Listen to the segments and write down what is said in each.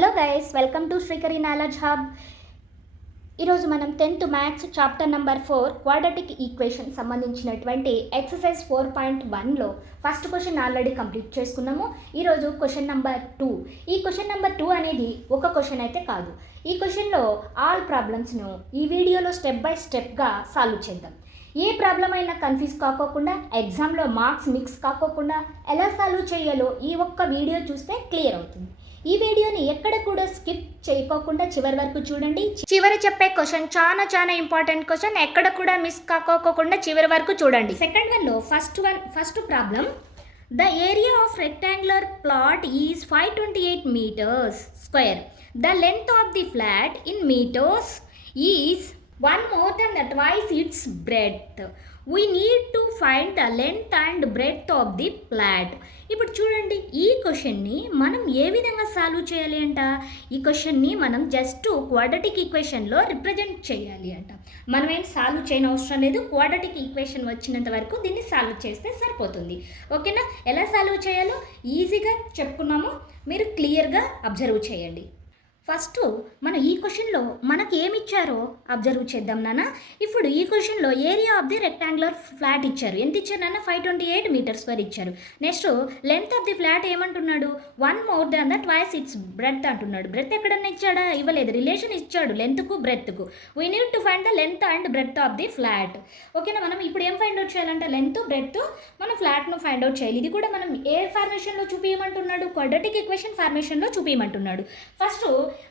Hello guys, welcome to Srikari knowledge hub. ఈరోజు మనం 10th maths chapter number 4 quadratic equation సంబంధించినటువంటి exercise 4.1లో first question already complete చేసుకున్నాము. ఈరోజు క్వశ్చన్ నెంబర్ 2. ఈ క్వశ్చన్ నెంబర్ 2 అనేది ఒక క్వశ్చన్ అయితే కాదు. ఈ క్వశ్చన్లో ఆల్ ప్రాబ్లమ్స్ను ఈ వీడియోలో స్టెప్ బై స్టెప్గా సాల్వ్ చేద్దాం. ఏ ప్రాబ్లం అయినా కన్ఫ్యూజ్ కాకోకుండా, ఎగ్జామ్లో మార్క్స్ మిక్స్ కాకోకుండా ఎలా సాల్వ్ చేయాలో ఈ ఒక్క వీడియో చూస్తే క్లియర్ అవుతుంది. ఈ వీడియోని ఎక్కడ కూడా స్కిప్ చేయకోకుండా చివరి వరకు చూడండి. చివరి చెప్పే క్వశ్చన్ చాలా ఇంపార్టెంట్ క్వశ్చన్, ఎక్కడ కూడా మిస్ కాకోకుండా చివరి వరకు చూడండి. సెకండ్ వన్లో first problem, the area of rectangular plot is 528 meters square. The length of the flat in meters is 1 more than twice its breadth. We need to find the length and breadth of the flat. ఇప్పుడు చూడండి, ఈ క్వశ్చన్ని మనం ఏ విధంగా solve చేయాలి అంట. ఈ క్వశ్చన్ని మనం జస్ట్ క్వాడ్రాటిక్ ఈక్వేషన్లో రిప్రజెంట్ చేయాలి అంట. మనం ఏం సాల్వ్ చేయని అవసరం లేదు. క్వాడ్రాటిక్ ఈక్వేషన్ వచ్చినంత వరకు దీన్ని సాల్వ్ చేస్తే సరిపోతుంది. ఓకేనా? ఎలా సాల్వ్ చేయాలో ఈజీగా చెప్పుకున్నాము, మీరు క్లియర్గా అబ్జర్వ్ చేయండి. ఫస్ట్ మనం ఈ క్వశ్చన్లో మనకి ఏమి ఇచ్చారో అబ్జర్వ్ చేద్దాం నాన్న. ఇప్పుడు ఈ క్వశ్చన్లో area of the rectangular flat ఇచ్చారు. ఎంత ఇచ్చారు నాన్న? 528 meters స్క్వేర్ ఇచ్చారు. Next length of the flat ఏమంటున్నాడు? 1 more than twice its breadth అంటున్నాడు. బ్రెత్ ఎక్కడన్నా ఇచ్చాడా? ఇవ్వలేదు. రిలేషన్ ఇచ్చాడు లెంత్కు బ్రెత్కు. We need to find the length and breadth of the flat. ఓకేనా? మనం ఇప్పుడు ఏం ఫైండ్ అవుట్ చేయాలంటే లెంత్ బ్రెత్, మనం ఫ్లాట్ను ఫైండ్ అవుట్ చేయాలి. ఇది కూడా మనం ఏ ఫార్మేషన్లో చూపించమంటున్నాడు? క్వాడ్రాటిక్ ఈక్వేషన్ ఫార్మేషన్లో చూపించమంటున్నాడు. ఫస్ట్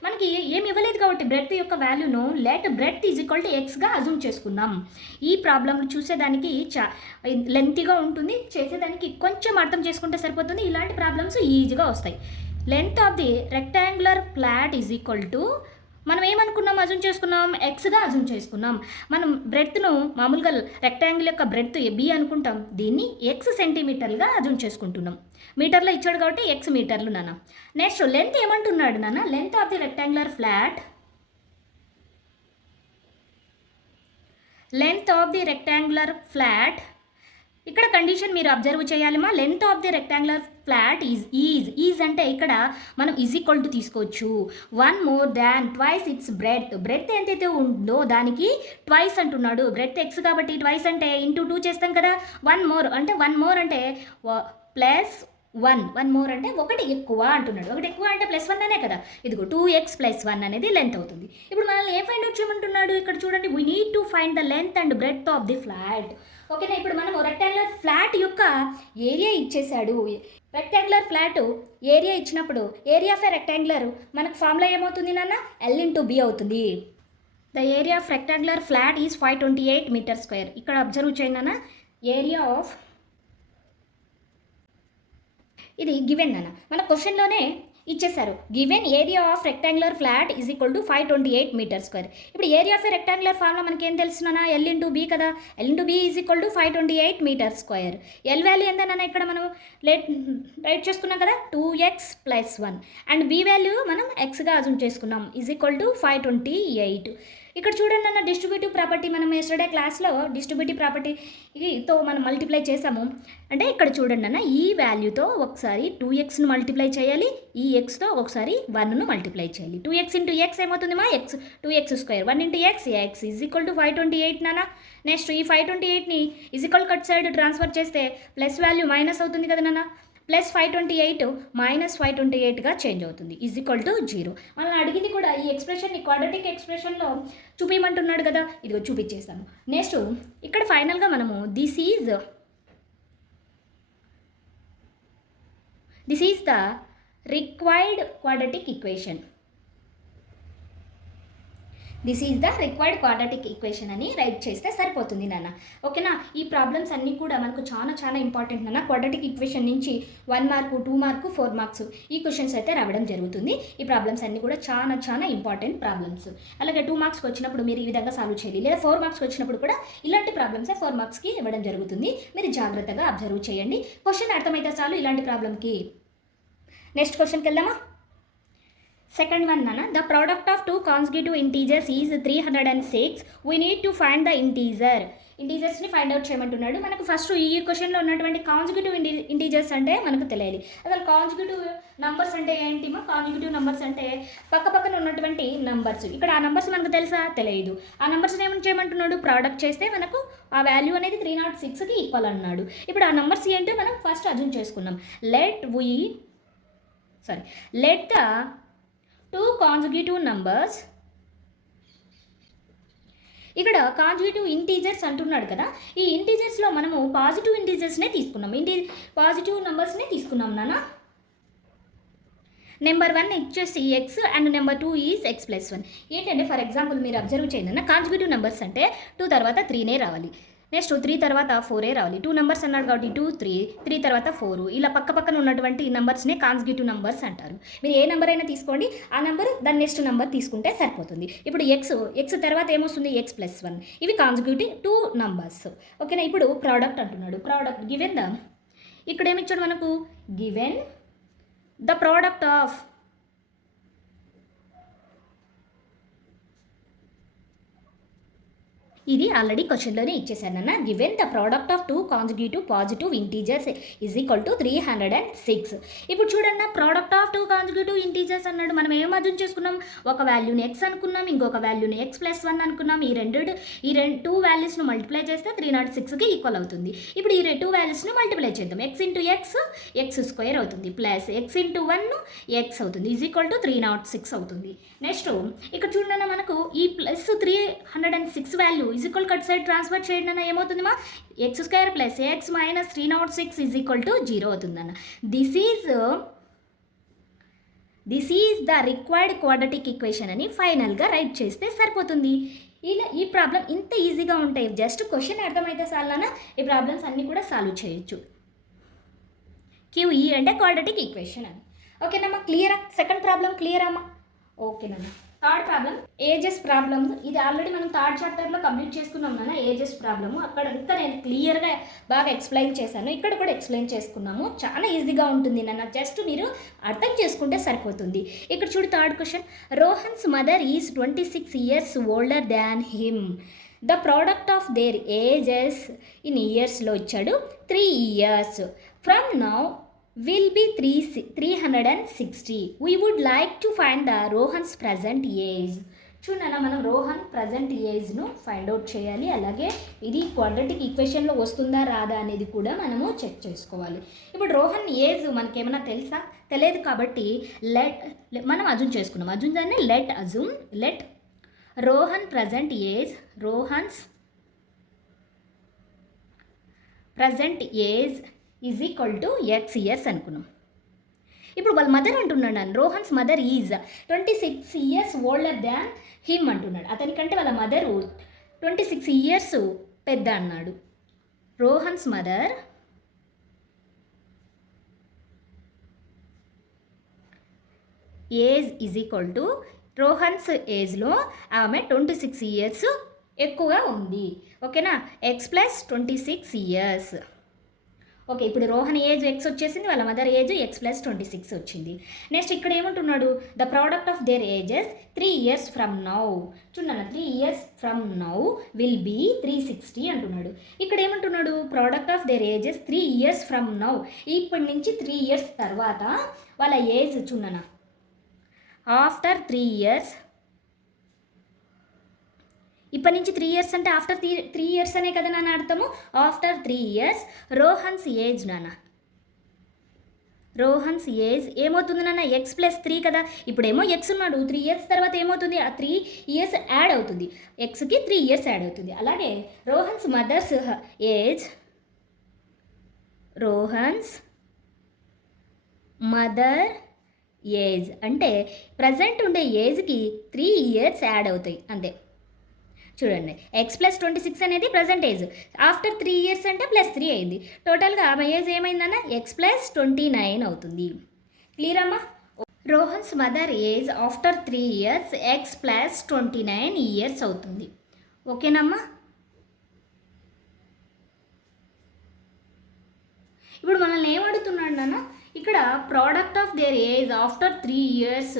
మనకి ఏమి ఇవ్వలేదు కాబట్టి బ్రెడ్త్ యొక్క వాల్యూను let breadth is equal to ఎక్స్గా అజూమ్ చేసుకున్నాం. ఈ ప్రాబ్లం చూసేదానికి లెంతీగా ఉంటుంది, చేసేదానికి కొంచెం అర్థం చేసుకుంటే సరిపోతుంది. ఇలాంటి ప్రాబ్లమ్స్ ఈజీగా వస్తాయి. Length of the rectangular flat is equal to, మనం ఏమనుకున్నాం? అజూమ్ చేసుకున్నాం, ఎక్స్గా అజూమ్ చేసుకున్నాం. మనం బ్రెడ్త్ను మామూలుగా రెక్టాంగిల్ యొక్క బ్రెడ్త్ బి అనుకుంటాం, దీన్ని ఎక్స్ సెంటీమీటర్లుగా అజూమ్ చేసుకుంటున్నాం. మీటర్లో ఇచ్చాడు కాబట్టి ఎక్స్ మీటర్లు నాన్న. నెక్స్ట్ లెంత్ ఏమంటున్నాడు నాన్న? Length of the rectangular flat, length of the rectangular flat, ఇక్కడ కండిషన్ మీరు అబ్జర్వ్ చేయాలిమా. Length of the rectangular flat is అంటే ఇక్కడ మనం ఈజ్ ఈక్వల్ టు తీసుకోవచ్చు. 1 more than twice its breadth. Breadth ఎంతైతే ఉందో దానికి ట్వైస్ అంటున్నాడు. బ్రెడ్త్ ఎక్స్ కాబట్టి ట్వైస్ అంటే ఇంటూ 2 చేస్తాం కదా. 1 more అంటే ప్లస్ 1 more అంటే ఒకటి ఎక్కువ అంటున్నాడు. ఒకటి ఎక్కువ అంటే +1 అనే కదా. ఇదిగో 2x + 1 అనేది లెంత్ అవుతుంది. ఇప్పుడు మనల్ని ఏం ఫైండ్ అవుట్ చేయమంటున్నాడు? ఇక్కడ చూడండి, we need to find the length and breadth of the flat. ఓకేనా? ఇప్పుడు మనం రెక్టాంగులర్ ఫ్లాట్ యొక్క ఏరియా ఇచ్చేసాడు. రెక్టాంగులర్ ఫ్లాట్ ఏరియా ఇచ్చినప్పుడు ఏరియా ఆఫ్ ఎ రెక్టాంగులర్ మనకు ఫార్ములా ఏమవుతుంది నాన్న? L/B అవుతుంది. The area of rectangular flat is 528 meters square. ఇక్కడ అబ్జర్వ్ చేయండి నాన్న, ఏరియా ఆఫ్, ఇది గివెన్ నాన్న, మన క్వశ్చన్లోనే ఇచ్చేసారు. Given area of rectangular flat is equal to 528 meters square. ఇప్పుడు ఏరియా ఆఫ్ రెక్టాంగులర్ ఫార్ములా మనకి ఏం తెలుసునా? L/B కదా. L/B is equal to 528 meters square. L value ఏందన్నా ఇక్కడ మనం రైట్ చేసుకున్నాం కదా, 2x + 1. అండ్ బి వాల్యూ మనం ఎక్స్గా అజూమ్ చేసుకున్నాం, ఈజ్ ఈక్వల్ టు 528. ఇక్కడ చూడండి అన్న, డిస్ట్రిబ్యూటివ్ ప్రాపర్టీ మనం ఎస్టర్డే క్లాస్లో డిస్ట్రిబ్యూటివ్ ప్రాపర్టీతో మనం మల్టిప్లై చేసాము. అంటే ఇక్కడ చూడండి అన్న, ఈ వాల్యూతో ఒకసారి 2xను మల్టిప్లై చేయాలి, ఈ ఎక్స్తో ఒకసారి 1ను మల్టిప్లై చేయాలి. 2x × x ఏమవుతుంది మా? x, 2x². 1 × x is equal to 528 నాన్న. నెక్స్ట్ ఈ 528ని is equal cut side transfer చేస్తే ప్లస్ వాల్యూ మైనస్ అవుతుంది కదా నాన్న. ప్లస్ 528 మైనస్ 528గా చేంజ్ అవుతుంది, ఈజ్ ఈక్వల్ టు 0. మనం అడిగింది కూడా ఈ ఎక్స్ప్రెషన్ని క్వాడ్రాటిక్ ఎక్స్ప్రెషన్లో చూపించమంటున్నాడు కదా, ఇదిగో చూపించేస్తాను. నెక్స్ట్ ఇక్కడ ఫైనల్గా మనము this is the required quadratic equation. This is the required quadratic equation అని రైట్ చేస్తే సరిపోతుంది నాన్న. ఓకేనా? ఈ ప్రాబ్లమ్స్ అన్నీ కూడా మనకు చాలా ఇంపార్టెంట్ నాన్న. క్వాడ్రాటిక్ ఈక్వేషన్ నుంచి 1 మార్కు, 2 మార్కు, 4 మార్క్స్ ఈ క్వశ్చన్స్ అయితే రావడం జరుగుతుంది. ఈ ప్రాబ్లమ్స్ అన్నీ కూడా చాలా ఇంపార్టెంట్ ప్రాబ్లమ్స్. అలాగే 2 మార్క్స్కి వచ్చినప్పుడు మీరు ఈ విధంగా సాల్వ్ చేయాలి, లేదా 4 మార్క్స్కి వచ్చినప్పుడు కూడా ఇలాంటి ప్రాబ్లమ్సే 4 మార్క్స్కి ఇవ్వడం జరుగుతుంది. మీరు జాగ్రత్తగా అబ్జర్వ్ చేయండి. క్వశ్చన్ అర్థమైతే చాలు ఇలాంటి ప్రాబ్లంకి. నెక్స్ట్ క్వశ్చన్కి వెళ్దామా? సెకండ్ వన్ నాన్న, the product of 2 consecutive integers is 306. We need to find the integer. ఇంటీజర్స్ని ఫైండ్ అవుట్ చేయమంటున్నాడు. మనకు ఫస్ట్ ఈ క్వశ్చన్లో ఉన్నటువంటి కాన్జిక్యూటివ్ ఇంటీజర్స్ అంటే మనకు తెలియాలి. అసలు కాన్జిక్యూటివ్ నంబర్స్ అంటే ఏంటి? కాన్జిక్యూటివ్ నంబర్స్ అంటే ఉన్నటువంటి నంబర్స్. ఇక్కడ ఆ నంబర్స్ మనకు తెలుసా? తెలియదు. ఆ నంబర్స్ని ఏమని చేయమంటున్నాడు? ప్రోడక్ట్ చేస్తే మనకు ఆ వాల్యూ అనేది 306కి ఈక్వల్ అన్నాడు. ఇప్పుడు ఆ నంబర్స్ ఏంటో మనం ఫస్ట్ అజ్యూమ్ చేసుకున్నాం. లెట్ ద 2 కాన్సిక్యూటివ్ నంబర్స్, ఇక్కడ కాన్సిక్యూటివ్ ఇంటీజర్స్ అంటున్నాడు కదా, ఈ ఇంటీజర్స్లో మనము పాజిటివ్ ఇంటీజర్స్నే తీసుకున్నాం, పాజిటివ్ నంబర్స్నే తీసుకున్నాం నాన్న. నెంబర్ 1 వచ్చేసి X and number 2 is X plus 1. ఏంటంటే ఫర్ ఎగ్జాంపుల్ మీరు అబ్జర్వ్ చేయండి అన్న, కాన్సిక్యూటివ్ నెంబర్స్ అంటే 2 తర్వాత 3నే రావాలి, నెక్స్ట్ 3 తర్వాత 4ఏ రావాలి. 2 నెంబర్స్ అన్నాడు కాబట్టి 2 3 తర్వాత 4 ఇలా పక్క పక్కన ఉన్నటువంటి నెంబర్స్నే కాన్సిక్యూటివ్ నెంబర్స్ అంటారు. మీరు ఏ నెంబర్ అయినా తీసుకోండి, ఆ నెంబర్ దాని నెక్స్ట్ నెంబర్ తీసుకుంటే సరిపోతుంది. ఇప్పుడు ఎక్స్ తర్వాత ఏమొస్తుంది? X plus 1. ఇవి కాన్సిక్యూటివ్ 2 నంబర్స్. ఓకేనా. ఇప్పుడు ప్రోడక్ట్ అంటున్నాడు. ప్రోడక్ట్ గివెన్ ద, ఇక్కడ ఏమిచ్చాడు మనకు? గివెన్ ద ప్రోడక్ట్ ఆఫ్, ఇది ఆల్రెడీ క్వశ్చన్లోనే ఇచ్చేసానన్న. Given the product of 2 consecutive positive integers is equal to 306. ఇప్పుడు చూడన్న, ప్రోడక్ట్ ఆఫ్ 2 కాన్సిక్యూటివ్ ఇంటీజర్స్ అన్నాడు. మనం ఏం అజ్యూమ్ చేసుకున్నాం? ఒక వాల్యూని ఎక్స్ అనుకున్నాం, ఇంకొక వాల్యూని ఎక్స్ ప్లస్ 1 అనుకున్నాం. ఈ 2 వాల్యూస్ను మల్టిప్లై చేస్తే 306కి ఈక్వల్ అవుతుంది. ఇప్పుడు ఈ 2 వాల్యూస్ను మల్టిప్లై చేద్దాం. ఎక్స్ ఇంటూ ఎక్స్ స్క్వేర్ అవుతుంది, ప్లస్ ఎక్స్ ఇంటూ 1 ఎక్స్ అవుతుంది, ఈజ్ ఈక్వల్ టు 306 అవుతుంది. నెక్స్ట్ ఇక్కడ చూడన్న, మనకు ఈ plus 306 value is equal cut side transfer చేయండి అన్న, ఏమవుతుంది మా? X square plus x minus 306 is equal to 0 అవుతుందన్న. This is the required quadratic equation అని ఫైనల్గా రైట్ చేస్తే సరిపోతుంది. ఇలా ఈ ప్రాబ్లం ఇంత ఈజీగా ఉంటాయి. జస్ట్ క్వశ్చన్ అర్థమైతే చాలన్న ఈ ప్రాబ్లమ్స్ అన్నీ కూడా సాల్వ్ చేయొచ్చు. QE అంటే క్వాడ్రాటిక్ ఈక్వేషన్ అని. ఓకేనమ్మా, క్లియరా? సెకండ్ ప్రాబ్లం క్లియర్ అమ్మా? ఓకేనమ్మా. Third problem ages problem. ఇది ఆల్రెడీ మనం థర్డ్ చాప్టర్లో కంప్లీట్ చేసుకున్నాం నాన్న, ఏజెస్ ప్రాబ్లము. అక్కడ ఇంకా నేను క్లియర్గా బాగా ఎక్స్ప్లెయిన్ చేశాను, ఇక్కడ కూడా ఎక్స్ప్లెయిన్ చేసుకున్నాము. చాలా ఈజీగా ఉంటుంది నాన్న, జస్ట్ మీరు అర్థం చేసుకుంటే సరిపోతుంది. ఇక్కడ చూడు third question. Rohan's mother is 26 years older than him. The product of their ages in ఇయర్స్లో ఇచ్చాడు 3 years. From now will be 360. We would like to find the Rohan's present age. చూడన్నా, మనం రోహన్ ప్రజెంట్ ఏజ్ను ఫైండ్ అవుట్ చేయాలి. అలాగే ఇది quadratic ఈక్వేషన్లో వస్తుందా రాదా అనేది కూడా మనము చెక్ చేసుకోవాలి. ఇప్పుడు రోహన్ ఏజ్ మనకేమైనా తెలుసా? తెలియదు కాబట్టి మనం అజ్యూమ్ చేసుకున్నాం. అజ్యూమ్ దాన్ని let Rohan present age, Rohan's present age is equal to X years అనుకున్నాం. ఇప్పుడు వాళ్ళ మదర్ అంటున్నాడు నన్ను, Rohan's mother is 26 years older than him అంటున్నాడు. అతనికంటే వాళ్ళ మదరు 26 years పెద్ద అన్నాడు. Rohan's mother age is equal to, Rohan's ఏజ్లో ఆమె 26 years ఎక్కువగా ఉంది. ఓకేనా, ఎక్స్ ప్లస్ 26 years. ఓకే, ఇప్పుడు రోహన్ ఏజ్ ఎక్స్ వచ్చేసింది, వాళ్ళ మదర్ ఏజ్ ఎక్స్ ప్లస్ 26 వచ్చింది. నెక్స్ట్ ఇక్కడ ఏమంటున్నాడు? The product of their ages 3 years from now. చూడండి, 3 years from now will be 360 అంటున్నాడు. ఇక్కడ ఏమంటున్నాడు? Product of their ages 3 years from now. ఇప్పటి నుంచి 3 years తర్వాత వాళ్ళ ఏజ్ చూడనా, ఆఫ్టర్ 3 years, ఇప్పటి నుంచి 3 years అంటే ఆఫ్టర్ 3 years అనే కదా నాన్న అర్థము. ఆఫ్టర్ 3 years రోహన్స్ ఏజ్ నాన్న, రోహన్స్ ఏజ్ ఏమవుతుంది నాన్న? ఎక్స్ ప్లస్ 3 కదా. ఇప్పుడేమో ఎక్స్ ఉన్నాడు, 3 years తర్వాత ఏమవుతుంది? ఆ 3 years యాడ్ అవుతుంది, ఎక్స్కి 3 years యాడ్ అవుతుంది. అలాగే Rohan's mother's age, Rohan's mother age అంటే ప్రజెంట్ ఉండే ఏజ్కి 3 years యాడ్ అవుతాయి అంతే. చూడండి, ఎక్స్ ప్లస్ 26 అనేది ప్రజెంట్ ఏజ్, ఆఫ్టర్ 3 years అంటే ప్లస్ 3 అయింది. టోటల్గా ఆమె ఏజ్ ఏమైందన్న? ఎక్స్ ప్లస్ 29 అవుతుంది. క్లియర్ అమ్మా? Rohan's mother age after 3 years X plus 29 years అవుతుంది. ఓకేనమ్మా? ఇప్పుడు మనల్ని ఏమడుగుతున్నాడు నాన్న? ఇక్కడ product of their age after 3 years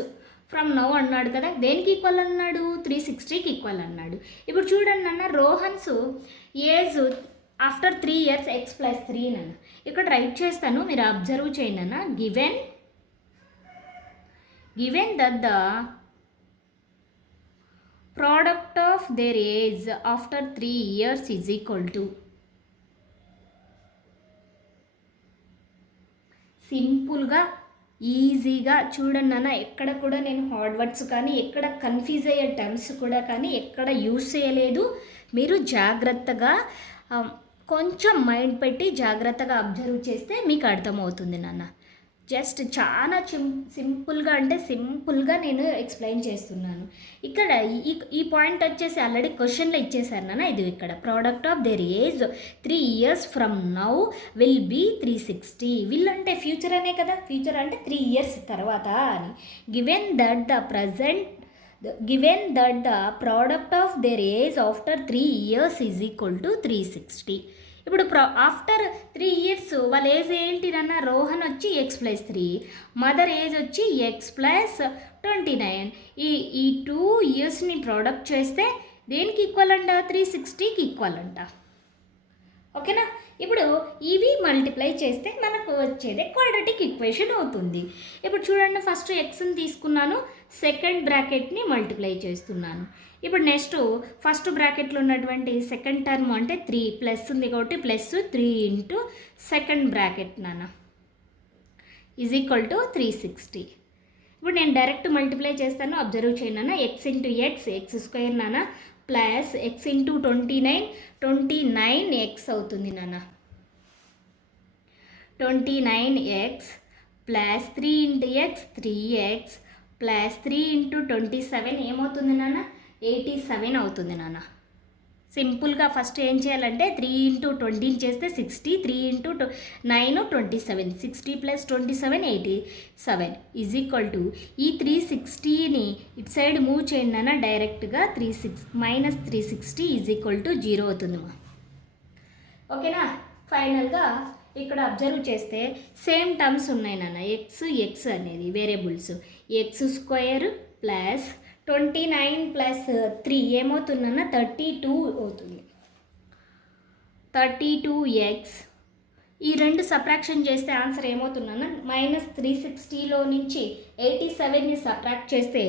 from now అన్నాడు కదా, దేనికి ఈక్వల్ అన్నాడు? 360కి ఈక్వల్ అన్నాడు. ఇప్పుడు చూడండి అన్న, Rohan's age after 3 years X plus 3 నన్ను ఇక్కడ రైట్ చేస్తాను, మీరు అబ్జర్వ్ చేయండి అన్న. Given that the product of their age after 3 years is equal to, సింపుల్గా ఈజీగా చూడండి అన్న, ఎక్కడ కూడా నేను హార్డ్ వర్డ్స్ కానీ ఎక్కడ కన్ఫ్యూజ్ అయ్యే టర్మ్స్ కూడా కానీ ఎక్కడ యూస్ చేయలేదు. మీరు జాగ్రత్తగా కొంచెం మైండ్ పెట్టి జాగ్రత్తగా అబ్జర్వ్ చేస్తే మీకు అర్థమవుతుంది నాన్న. జస్ట్ చాలా సింపుల్గా అంటే సింపుల్గా నేను ఎక్స్ప్లెయిన్ చేస్తున్నాను. ఇక్కడ ఈ పాయింట్ వచ్చేసి ఆల్రెడీ క్వశ్చన్లో ఇచ్చేసారు నాన్న. ఇది ఇక్కడ product of their age 3 years from now will be 360. Will అంటే ఫ్యూచర్ అనే కదా, ఫ్యూచర్ అంటే 3 years తర్వాత అని. Given that the product of their age after 3 years is equal to 360. ఇప్పుడు ఆఫ్టర్ 3 years వాళ్ళ ఏజ్ ఏంటిదన్న, రోహన్ వచ్చి x+3, మదర్ ఏజ్ వచ్చి x+29. ఈ 2 yearsని ప్రోడక్ట్ చేస్తే దేనికి ఈక్వల్ అంట, 360కి ఈక్వల్ అంట. ఓకేనా. ఇప్పుడు ఇవి మల్టిప్లై చేస్తే మనకు వచ్చేదే క్వాడ్రాటిక్ ఈక్వేషన్ అవుతుంది. ఇప్పుడు చూడండి, ఫస్ట్ ఎక్స్ని తీసుకున్నాను, సెకండ్ బ్రాకెట్ని మల్టిప్లై చేస్తున్నాను. ఇప్పుడు నెక్స్ట్ ఫస్ట్ బ్రాకెట్లో ఉన్నటువంటి సెకండ్ టర్మ్ అంటే 3 ప్లస్ ఉంది కాబట్టి +3 ఇంటూ సెకండ్ బ్రాకెట్ నాన్న ఈజ్ ఈక్వల్ టు 360. ఇప్పుడు నేను డైరెక్ట్ మల్టిప్లై చేస్తాను, అబ్జర్వ్ చేయండి నాన్న. x ఇంటూ x² నాన్న ప్లస్ x ఇంటూ 29 x అవుతుంది నాన్న. 29x plus 3 into x 3x plus 3 into 27 ఏమవుతుంది నాన్న, 87 అవుతుంది నాన్న. సింపుల్గా ఫస్ట్ ఏం చేయాలంటే 3 ఇంటూ 20 చేస్తే 60, 3 into 9 27, 60 plus 27 87 is equal to ఈ 360ని ఇటు సైడ్ మూవ్ చేయండి నాన్న. డైరెక్ట్గా -360 ఈజ్ ఈక్వల్ టు 0 అవుతుంది మా. ఓకేనా. ఫైనల్గా ఇక్కడ అబ్జర్వ్ చేస్తే సేమ్ టర్మ్స్ ఉన్నాయి నాన్న. ఎక్స్ అనేది వేరియబుల్స్, x² ప్లస్ 29 ప్లస్ 3 ఏమవుతుందన్న 32 అవుతుంది. 32x ఈ రెండు సబ్ట్రాక్షన్ చేస్తే ఆన్సర్ ఏమవుతుందన్న -360లో నుంచి 87ని సబ్ట్రాక్ట్ చేస్తే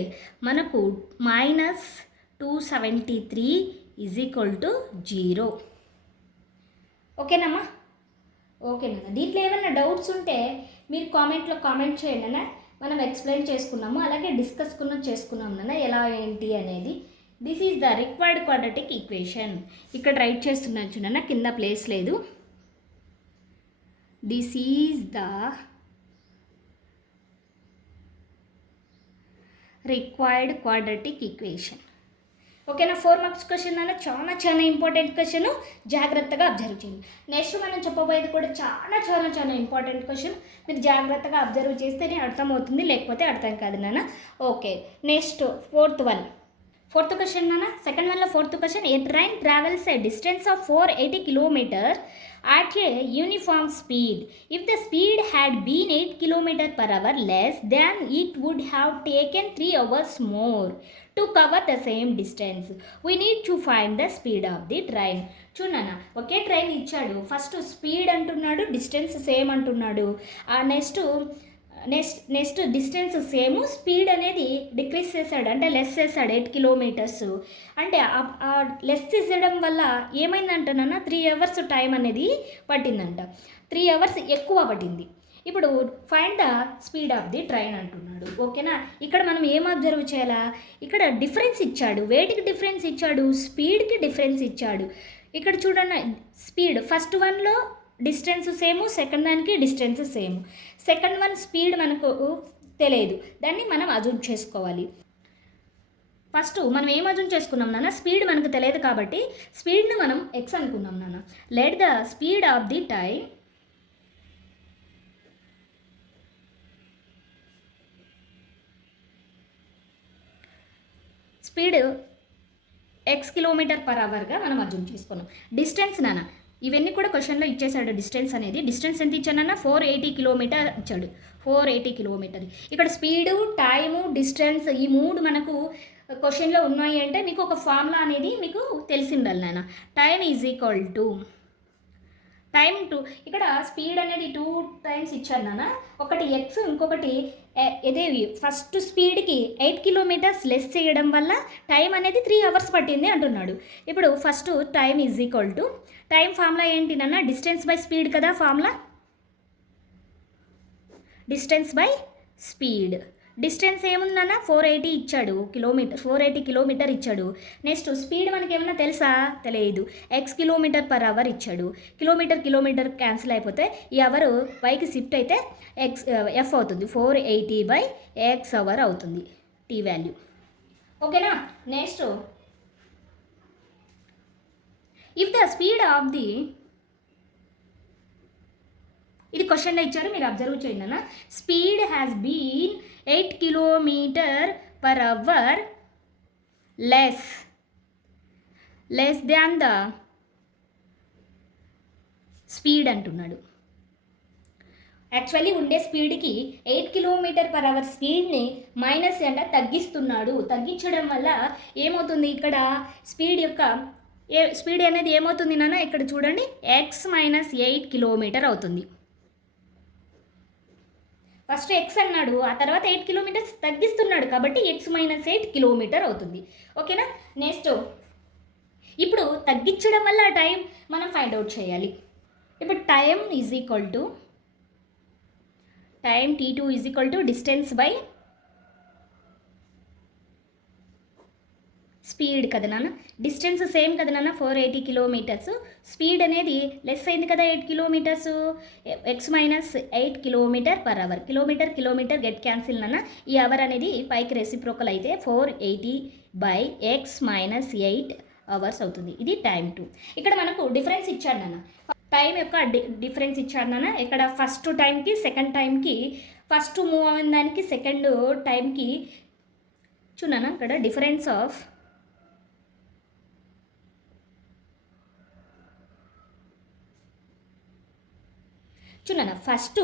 మనకు -273 ఈజ్ ఈక్వల్ టు 0. ఓకేనమ్మా. ఓకేనా. దీంట్లో ఏమైనా డౌట్స్ ఉంటే మీరు కామెంట్లో కామెంట్ చేయండి అన్న. మనం ఎక్స్ప్లెయిన్ చేసుకున్నాము, అలాగే డిస్కస్ చేసుకున్నాము నాన్న ఎలా ఏంటి అనేది. This is the required quadratic equation. ఇక్కడ రైట్ చేస్తున్నాను చూడన్న, కింద ప్లేస్ లేదు. This is the required quadratic equation. ఓకేనా. 4 మార్క్స్ క్వశ్చన్ అన్న, చాలా ఇంపార్టెంట్ క్వశ్చన్, జాగ్రత్తగా అబ్జర్వ్ చేయండి. నెక్స్ట్ మనం చెప్పబోయేది కూడా చాలా ఇంపార్టెంట్ క్వశ్చన్. మీరు జాగ్రత్తగా అబ్జర్వ్ చేస్తేనే అర్థమవుతుంది, లేకపోతే అర్థం కాదు నాన్న. ఓకే. నెక్స్ట్ ఫోర్త్ క్వశ్చన్ నాన్న. సెకండ్ వన్లో fourth question, A train travels a distance of 480 kilometers at a uniform speed. If the speed had been 8 km/h less, then it would have taken 3 hours more to cover the same distance. We need to find the speed of the train. చూడన్నా, ఒకే train ఇచ్చాడు, first speed అంటున్నాడు, distance same అంటున్నాడు. Next distance same, speed అనేది decrease చేశాడు అంటే less చేశాడు 8 kilometers. అంటే ఆ లెస్ చేసేయడం వల్ల ఏమైందంటనన్నా 3 hours టైం అనేది పట్టిందంట. 3 hours ఎక్కువ పట్టింది. ఇప్పుడు find the speed of the train అంటున్నాడు. ఓకేనా. ఇక్కడ మనం ఏం అబ్జర్వ్ చేయాలా, ఇక్కడ డిఫరెన్స్ ఇచ్చాడు, వేటికి డిఫరెన్స్ ఇచ్చాడు, స్పీడ్కి డిఫరెన్స్ ఇచ్చాడు. ఇక్కడ చూడండి, స్పీడ్ ఫస్ట్ వన్లో డిస్టెన్స్ సేమ్, సెకండ్ దానికి distance same. Second one speed మనకు తెలియదు, దాన్ని మనం అజూమ్ చేసుకోవాలి. ఫస్ట్ మనం ఏం అజూమ్ చేసుకున్నాం నాన్న, స్పీడ్ మనకు తెలియదు కాబట్టి స్పీడ్ని మనం ఎక్స్ అనుకున్నాం నాన్న. Let the speed of the time speed x km/hగా మనం అర్థం చేసుకున్నాం. డిస్టెన్స్ నాన్న, ఇవన్నీ కూడా క్వశ్చన్లో ఇచ్చేసాడు. డిస్టెన్స్ అనేది, డిస్టెన్స్ ఎంత ఇచ్చానన్నా 480 kilometers ఇచ్చాడు. 480 kilometers. ఇక్కడ స్పీడు, టైము, డిస్టెన్స్ ఈ 3 మనకు క్వశ్చన్లో ఉన్నాయి అంటే మీకు ఒక ఫార్ములా అనేది మీకు తెలిసిండాలి నాన్న. టైమ్ ఈజ్ ఈక్వల్ టు ఇక్కడ స్పీడ్ అనేది 2 times ఇచ్చాను నాన్న. ఒకటి x, ఇంకొకటి ఇదే ఫస్ట్ స్పీడ్కి 8 కిలోమీటర్స్ లెస్ చేయడం వల్ల టైం అనేది 3 అవర్స్ పట్టింది అంటున్నాడు. ఇప్పుడు first time is equal to time formula ఏంటి నాన్న, డిస్టెన్స్ బై స్పీడ్ కదా formula, distance by speed. Distance ఏముందన్న 480 ఇచ్చాడు కిలోమీటర్, 480 కిలోమీటర్ ఇచ్చాడు. నెక్స్ట్ స్పీడ్ మనకి ఏమన్నా తెలుసా, తెలియదు. ఎక్స్ కిలోమీటర్ పర్ అవర్ ఇచ్చాడు. కిలోమీటర్ క్యాన్సిల్ అయిపోతే ఈ అవర్ వైకి షిఫ్ట్ అయితే ఎఫ్ అవుతుంది, 480 బై ఎక్స్ అవర్ అవుతుంది టీ వాల్యూ. ఓకేనా. Next if the speed of the, ఇది క్వశ్చన్లో ఇచ్చారు, మీరు అబ్జర్వ్ చేయండి అన్న. Speed has been 8 kilometre per hour less than the speed అంటున్నాడు. యాక్చువల్లీ ఉండే స్పీడ్కి 8 కిలోమీటర్ పర్ అవర్ స్పీడ్ని మైనస్ అంటే తగ్గిస్తున్నాడు. తగ్గించడం వల్ల ఏమవుతుంది, ఇక్కడ స్పీడ్ అనేది ఏమవుతుంది నాన్న, ఇక్కడ చూడండి ఎక్స్ మైనస్ 8 కిలోమీటర్ అవుతుంది. ఫస్ట్ ఎక్స్ అన్నాడు, ఆ తర్వాత 8 కిలోమీటర్స్ తగ్గిస్తున్నాడు కాబట్టి ఎక్స్ మైనస్ 8 కిలోమీటర్ అవుతుంది. ఓకేనా. నెక్స్ట్ ఇప్పుడు తగ్గించడం వల్ల టైం మనం ఫైండ్ అవుట్ చేయాలి. ఇప్పుడు time is equal to time T2 is equal to distance by speed కదా నాన్న. డిస్టెన్స్ సేమ్ కదా నాన్న, 480 కిలోమీటర్స్. స్పీడ్ అనేది లెస్ అయింది కదా 8 kilometres, x minus 8 kilometre per hour. Kilometre get cancel నాన్న. ఈ అవర్ అనేది పైకి రెసిప్రోకల్ అయితే 480 బై ఎక్స్ మైనస్ 8 అవర్స్ అవుతుంది. ఇది టైం 2. ఇక్కడ మనకు డిఫరెన్స్ ఇచ్చాడు నాన్న, టైం యొక్క డిఫరెన్స్ ఇచ్చాడు నాన్న. ఇక్కడ ఫస్ట్ టైంకి సెకండ్ టైంకి, ఫస్ట్ మూవ్ అయిన దానికి సెకండ్ టైంకి చూడన్నా ఇక్కడ డిఫరెన్స్ ఆఫ్ చూడన్నా. ఫస్ట్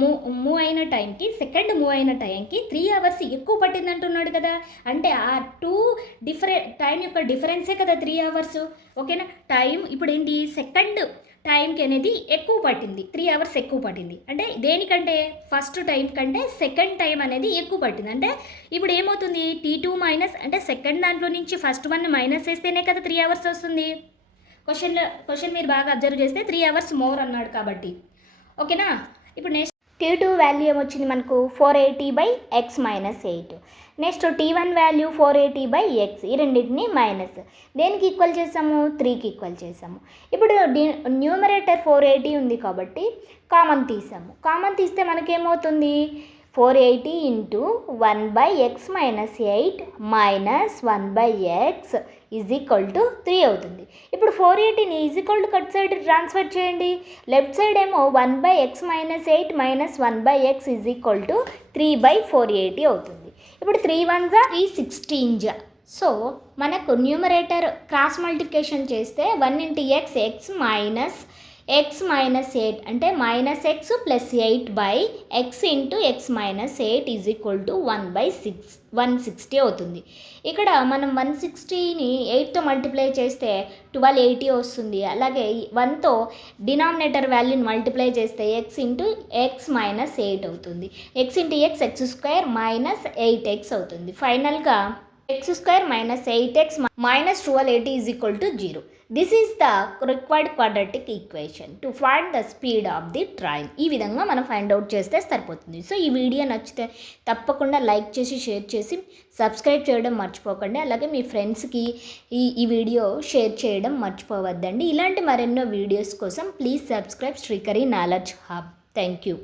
మూవ్ అయిన టైంకి సెకండ్ మూవ్ అయిన టైంకి 3 అవర్స్ ఎక్కువ పట్టింది అంటున్నాడు కదా. అంటే ఆ 2 టైం యొక్క డిఫరెన్సే కదా 3 అవర్స్. ఓకేనా. టైం ఇప్పుడు ఏంటి, సెకండ్ టైంకి అనేది ఎక్కువ పట్టింది, 3 అవర్స్ ఎక్కువ పట్టింది. అంటే దేనికంటే ఫస్ట్ టైం కంటే సెకండ్ టైం అనేది ఎక్కువ పట్టింది. అంటే ఇప్పుడు ఏమవుతుంది, T2 మైనస్ అంటే సెకండ్ దాంట్లో నుంచి ఫస్ట్ వన్ మైనస్ చేస్తేనే కదా 3 అవర్స్ వస్తుంది. క్వశ్చన్ మీరు బాగా అబ్జర్వ్ చేస్తే 3 అవర్స్ మోర్ అన్నాడు కాబట్టి. ఓకేనా. ఇప్పుడు నెక్స్ట్ T2 వాల్యూ ఏమొచ్చింది మనకు 480 by x minus 8. Next T1 value 480 by X. ఈ రెండింటిని మైనస్ దేనికి ఈక్వల్ చేసాము, 3కి ఈక్వల్ చేసాము. ఇప్పుడు న్యూమరేటర్ 480 ఉంది కాబట్టి కామన్ తీసాము. కామన్ తీస్తే మనకేమవుతుంది, 480 into 1 by x minus 8 minus 1 by x is equal to 3 అవుతుంది. ఇప్పుడు 480ని is equal to cut side transfer చేయండి. లెఫ్ట్ సైడ్ ఏమో 1 by x minus 8 minus 1 by x is equal to 3 by 480 అవుతుంది. ఇప్పుడు 3 1 316. సో మనకు న్యూమరేటర్ క్రాస్ మల్టిప్లికేషన్ చేస్తే 1 into X minus x minus 8 అంటే minus X plus 8 by X into X minus 8 is equal to 160 అవుతుంది. ఇక్కడ మనం 160ని 8తో multiply చేస్తే 1280 వస్తుంది. అలాగే 1తో డినామినేటర్ వాల్యూని మల్టిప్లై చేస్తే ఎక్స్ ఇంటూ ఎక్స్ మైనస్ 8 అవుతుంది. X into x square minus 8x అవుతుంది. ఫైనల్గా x square minus 8x minus 1280 is equal to 0. This is the required quadratic equation to find the speed of the train. ఈ విధంగా మనం find out చేస్తే సరిపోతుంది. So ఈ video నచ్చితే తప్పకుండా లైక్ చేసి షేర్ చేసి సబ్స్క్రైబ్ చేయడం మర్చిపోకండి. అలాగే మీ ఫ్రెండ్స్కి ఈ వీడియో షేర్ చేయడం మర్చిపోవద్దండి. ఇలాంటి మరెన్నో వీడియోస్ కోసం please subscribe Srikari knowledge hub. Thank you.